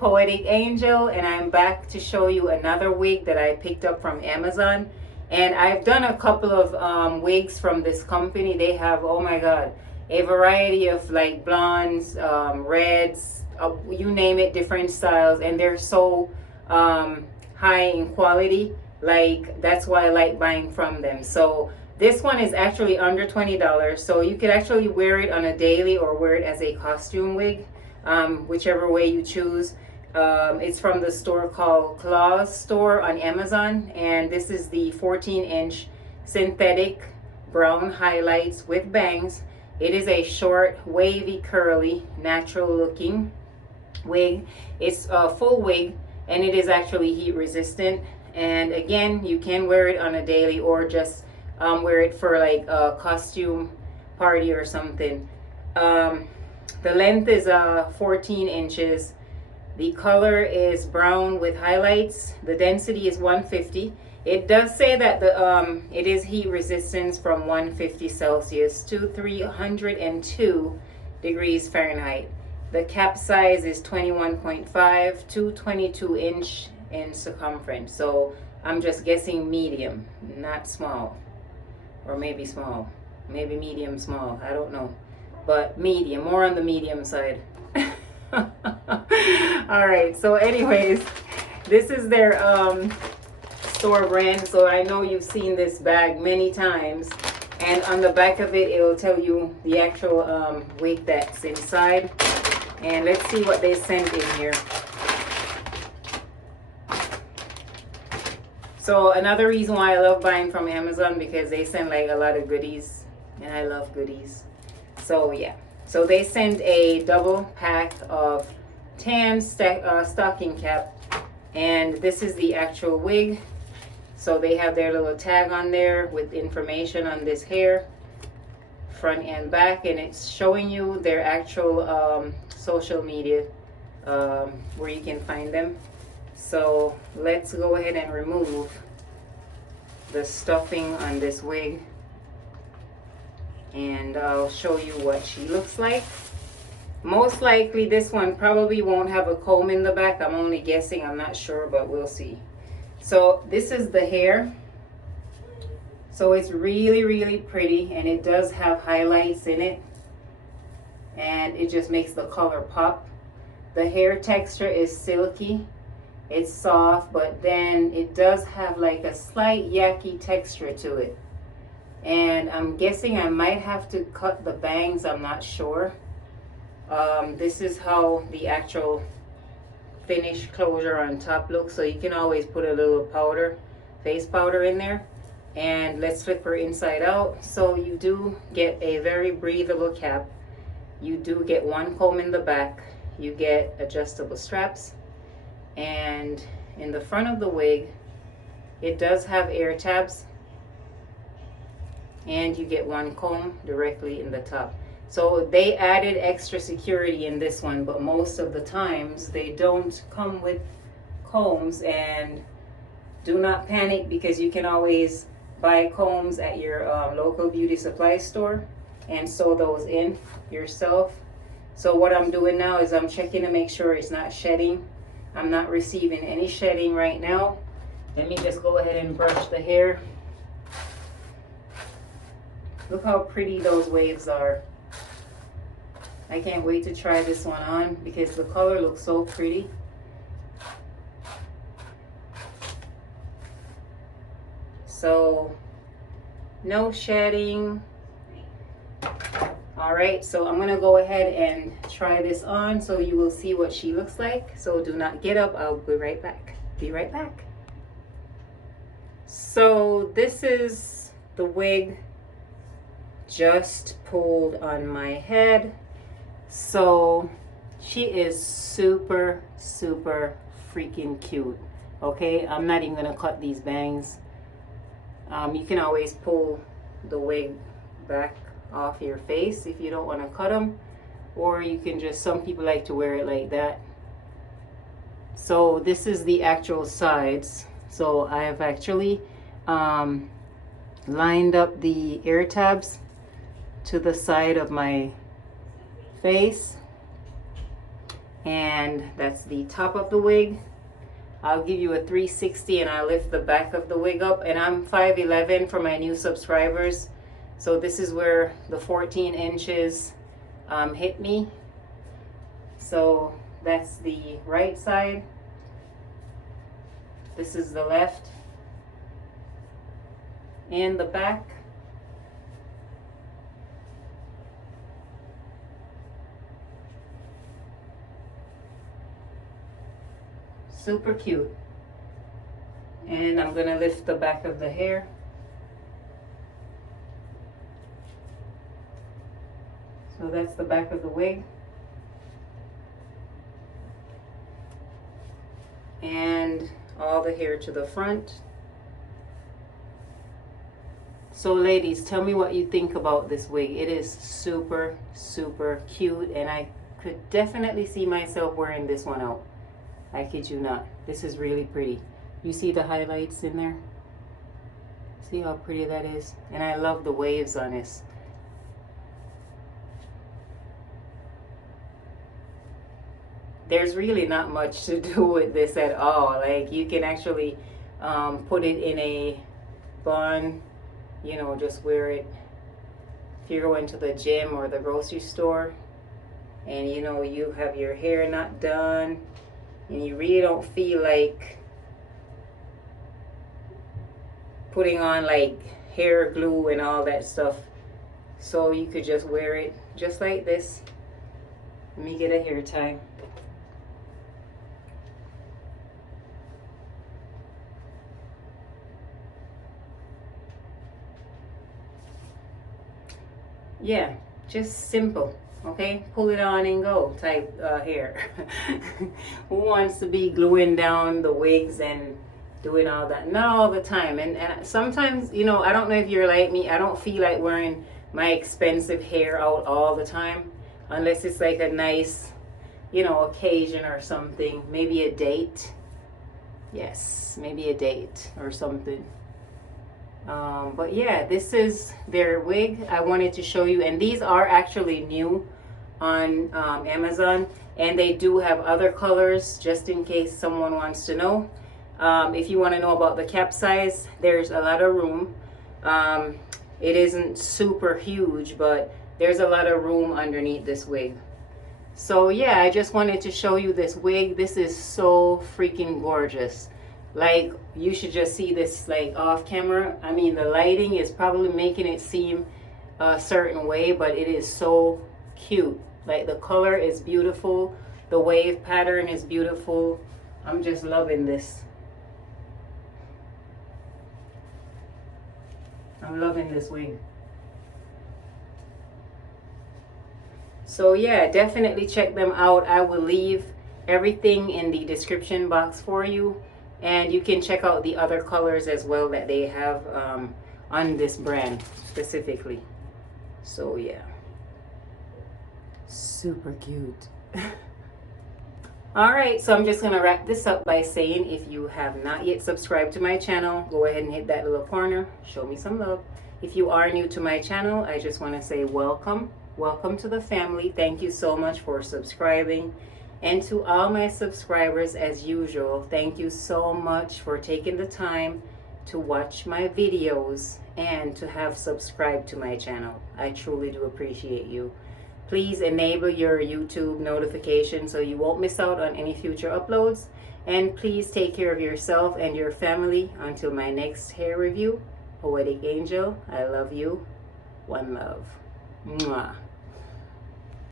Poetic Angel, and I'm back to show you another wig that I picked up from Amazon. And I've done a couple of wigs from this company. They have, oh my god, a variety of like blondes, reds, you name it, different styles, and they're so high in quality. Like, that's why I like buying from them. So this one is actually under $20, so you could actually wear it on a daily or wear it as a costume wig, whichever way you choose. It's from the store called Kalyss store on Amazon, and this is the 14-inch synthetic brown highlights with bangs. It is a short, wavy, curly, natural looking wig. It's a full wig, and it is actually heat resistant. And again, you can wear it on a daily or just wear it for like a costume party or something. The length is 14 inches. The color is brown with highlights. The density is 150. It does say that the it is heat resistance from 150 Celsius to 302 degrees Fahrenheit. The cap size is 21.5 to 22 inch in circumference. So I'm just guessing medium, not small. Or maybe small, maybe medium small, I don't know, but medium, more on the medium side. All right, so anyways, this is their store brand, so I know you've seen this bag many times, and on the back of it, it will tell you the actual wig that's inside. And let's see what they sent in here. So another reason why I love buying from Amazon, because they send like a lot of goodies, and I love goodies. So yeah, so they sent a double pack of tan stocking cap, and this is the actual wig. So they have their little tag on there with information on this hair, front and back, and it's showing you their actual social media where you can find them. So let's go ahead and remove the stuffing on this wig, and I'll show you what she looks like. Most likely this one probably won't have a comb in the back. I'm only guessing, I'm not sure, but we'll see. So this is the hair. So it's really pretty, and it does have highlights in it, and it just makes the color pop. The hair texture is silky. It's soft, but then it does have like a slight yaki texture to it. And I'm guessing I might have to cut the bangs, I'm not sure. This is how the actual finished closure on top looks. So you can always put a little powder, face powder in there. And let's flip her inside out. So you do get a very breathable cap. You do get one comb in the back. You get adjustable straps. And in the front of the wig, it does have air tabs, and you get one comb directly in the top. So they added extra security in this one, but most of the times they don't come with combs. And do not panic, because you can always buy combs at your local beauty supply store and sew those in yourself. So what I'm doing now is I'm checking to make sure it's not shedding. I'm not receiving any shedding right now. Let me just go ahead and brush the hair. Look how pretty those waves are. I can't wait to try this one on because the color looks so pretty. So no shedding. All right, so I'm gonna go ahead and try this on so you will see what she looks like. So do not get up, I'll be right back. Be right back. So this is the wig just pulled on my head. So she is super freaking cute. Okay, I'm not even gonna cut these bangs. You can always pull the wig back off your face if you don't want to cut them, or you can just, some people like to wear it like that. So this is the actual sides. So I have actually lined up the ear tabs to the side of my face, And that's the top of the wig. I'll give you a 360 and I'll lift the back of the wig up. And I'm 5'11" for my new subscribers. So this is where the 14 inches hit me. So that's the right side. This is the left. And the back. Super cute. And I'm gonna lift the back of the hair. So that's the back of the wig. And all the hair to the front. So ladies, tell me what you think about this wig. It is super, super cute, and I could definitely see myself wearing this one out. I kid you not. This is really pretty. You see the highlights in there? See how pretty that is? And I love the waves on this. There's really not much to do with this at all. Like, you can actually put it in a bun, you know, just wear it if you're going to the gym or the grocery store and you know you have your hair not done and you really don't feel like putting on like hair glue and all that stuff. So you could just wear it just like this. Let me get a hair tie. Yeah, just simple, okay? Pull it on and go type hair. Who wants to be gluing down the wigs and doing all that? Not all the time. And sometimes, you know, I don't know if you're like me, I don't feel like wearing my expensive hair out all the time unless it's like a nice, you know, occasion or something. Maybe a date. Yes, maybe a date or something. But yeah, this is their wig. I wanted to show you, and these are actually new on Amazon, and they do have other colors just in case someone wants to know. If you want to know about the cap size, there's a lot of room. It isn't super huge, but there's a lot of room underneath this wig. So yeah, I just wanted to show you this wig. This is so freaking gorgeous. Like, you should just see this like off camera. I mean, the lighting is probably making it seem a certain way, but it is so cute. Like, the color is beautiful, the wave pattern is beautiful. I'm just loving this. I'm loving this wig. So yeah, definitely check them out. I will leave everything in the description box for you. And you can check out the other colors as well that they have on this brand specifically. So yeah, super cute. All right, so I'm just gonna wrap this up by saying, if you have not yet subscribed to my channel, go ahead and hit that little corner, show me some love. If you are new to my channel, I just want to say welcome to the family. Thank you so much for subscribing. And to all my subscribers, as usual, thank you so much for taking the time to watch my videos and to have subscribed to my channel. I truly do appreciate you. Please enable your YouTube notifications so you won't miss out on any future uploads. And please take care of yourself and your family until my next hair review. Poetic Angel, I love you. One love. Mwah.